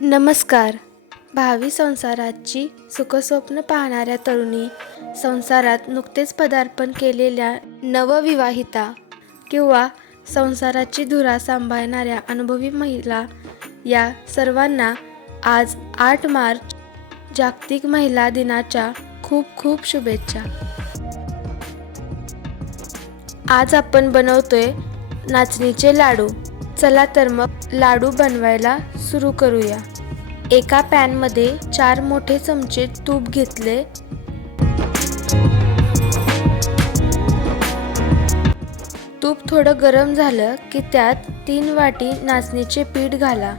नमस्कार. भावी संसाराची सुखस्वप्न पाहणाऱ्या तरुणी, संसारात नुकतेच पदार्पण केलेल्या नवविवाहिता किंवा संसाराची धुरा सांभाळणाऱ्या अनुभवी महिला या सर्वांना आज 8 मार्च जागतिक महिला दिनाच्या खूप खूप शुभेच्छा. आज आपण बनवतोय नाचणीचे लाडू. चला तर मग लाडू बनवायला सुरू करूया. एका पॅनमध्ये 4 मोठे चमचे तूप घेतले. तूप थोडं गरम झालं की त्यात 3 वाटी नाचणीचे पीठ घाला.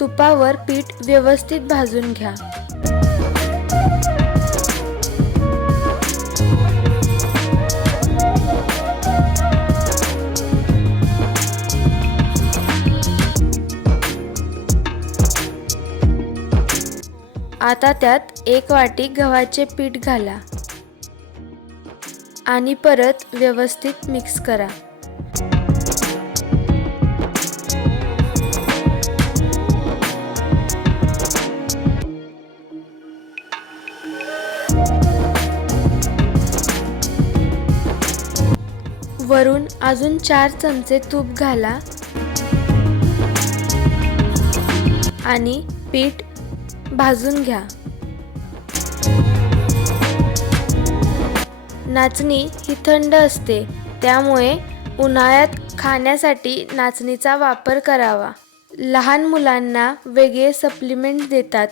तुपावर पीठ व्यवस्थित भाजून घ्या. आता त्यात 1 वाटी गव्हाचे पीठ घाला आणि परत व्यवस्थित मिक्स करा. वरून अजून 4 चमचे तूप घाला आणि पीठ भाजून घ्या. नाचणी ही थंड असते, त्यामुळे उन्हाळ्यात खाण्यासाठी नाचणीचा वापर करावा. लहान मुलांना वेगळे सप्लिमेंट देतात,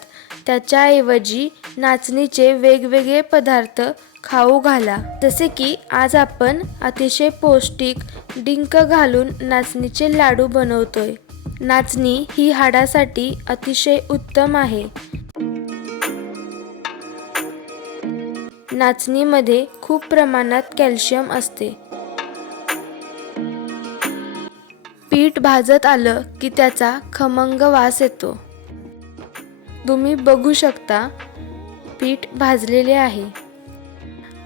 त्याच्याऐवजी नाचणीचे वेगवेगळे पदार्थ खाऊ घाला. जसे की आज आपण अतिशय पौष्टिक डिंक घालून नाचणीचे लाडू बनवतोय. नाचणी ही हाडासाठी अतिशय उत्तम आहे. नाचणीमध्ये खूप प्रमाणात कॅल्शियम असते. पीठ भाजत आलं की त्याचा खमंग वास येतो. तुम्ही बघू शकता पीठ भाजलेले आहे.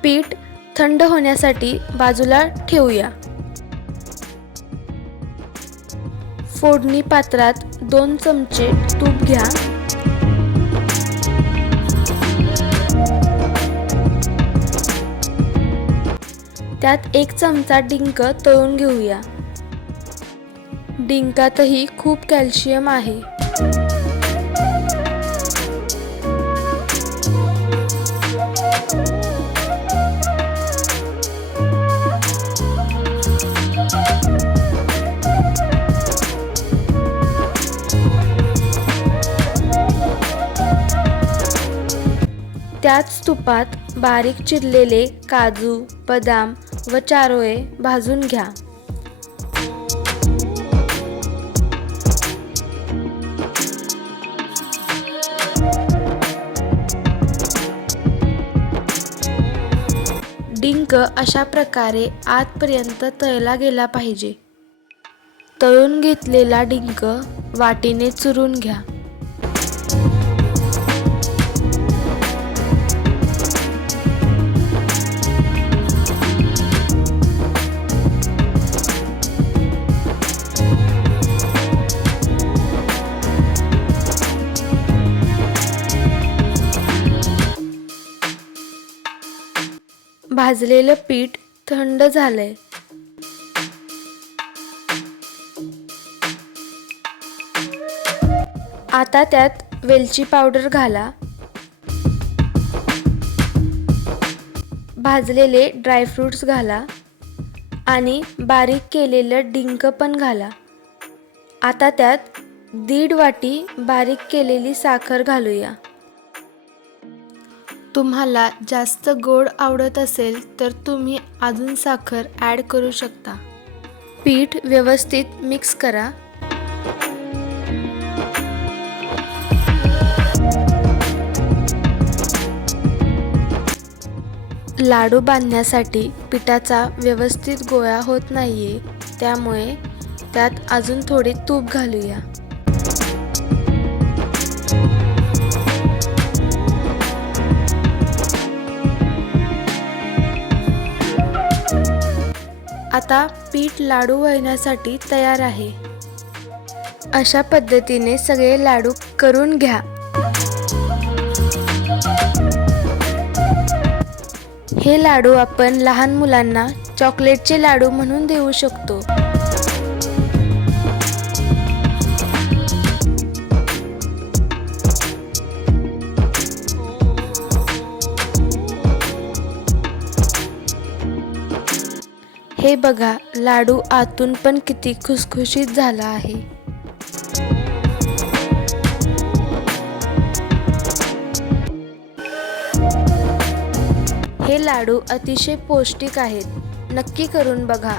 पीठ थंड होण्यासाठी बाजूला ठेवूया. फोडणी पात्रात 2 चमचे तूप घ्या. त्यात 1 चमचा डिंक तळून घेऊया. डिंकातही खूप कॅल्शियम आहे. त्याच तुपात बारीक चिरलेले काजू, बदाम व चारोळे भाजून घ्या. डिंक अशा प्रकारे आतपर्यंत तळला गेला पाहिजे. तळून घेतलेला डिंक वाटीने चुरून घ्या. भाजलेलं पीठ थंड झालंय. आता त्यात वेलची पावडर घाला. भाजलेले ड्रायफ्रूट्स घाला आणि बारीक केलेलं डिंक पण घाला. आता त्यात 1.5 वाटी बारीक केलेली साखर घालूया. तुम्हाला जास्त गोड आवडत असेल तर तुम्ही अजून साखर ॲड करू शकता. पीठ व्यवस्थित मिक्स करा. लाडू बांधण्यासाठी पिठाचा व्यवस्थित गोळा होत नाहीये, त्यामुळे त्यात अजून थोडे तूप घालूया. आता पीठ लाडू वळण्यासाठी तयार आहे. अशा पद्धतीने सगळे लाडू करून घ्या. हे लाडू आपण लहान मुलांना चॉकलेटचे लाडू म्हणून देऊ शकतो. हे बघा, लाडू आतून पण किती खुसखुशीत झाला आहे. हे लाडू अतिशय पौष्टिक आहेत. नक्की करून बघा.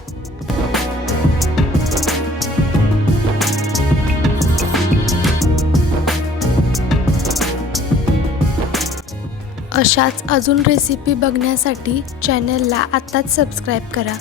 अशाच अजून रेसिपी बघण्यासाठी चॅनलला आत्ताच सबस्क्राईब करा.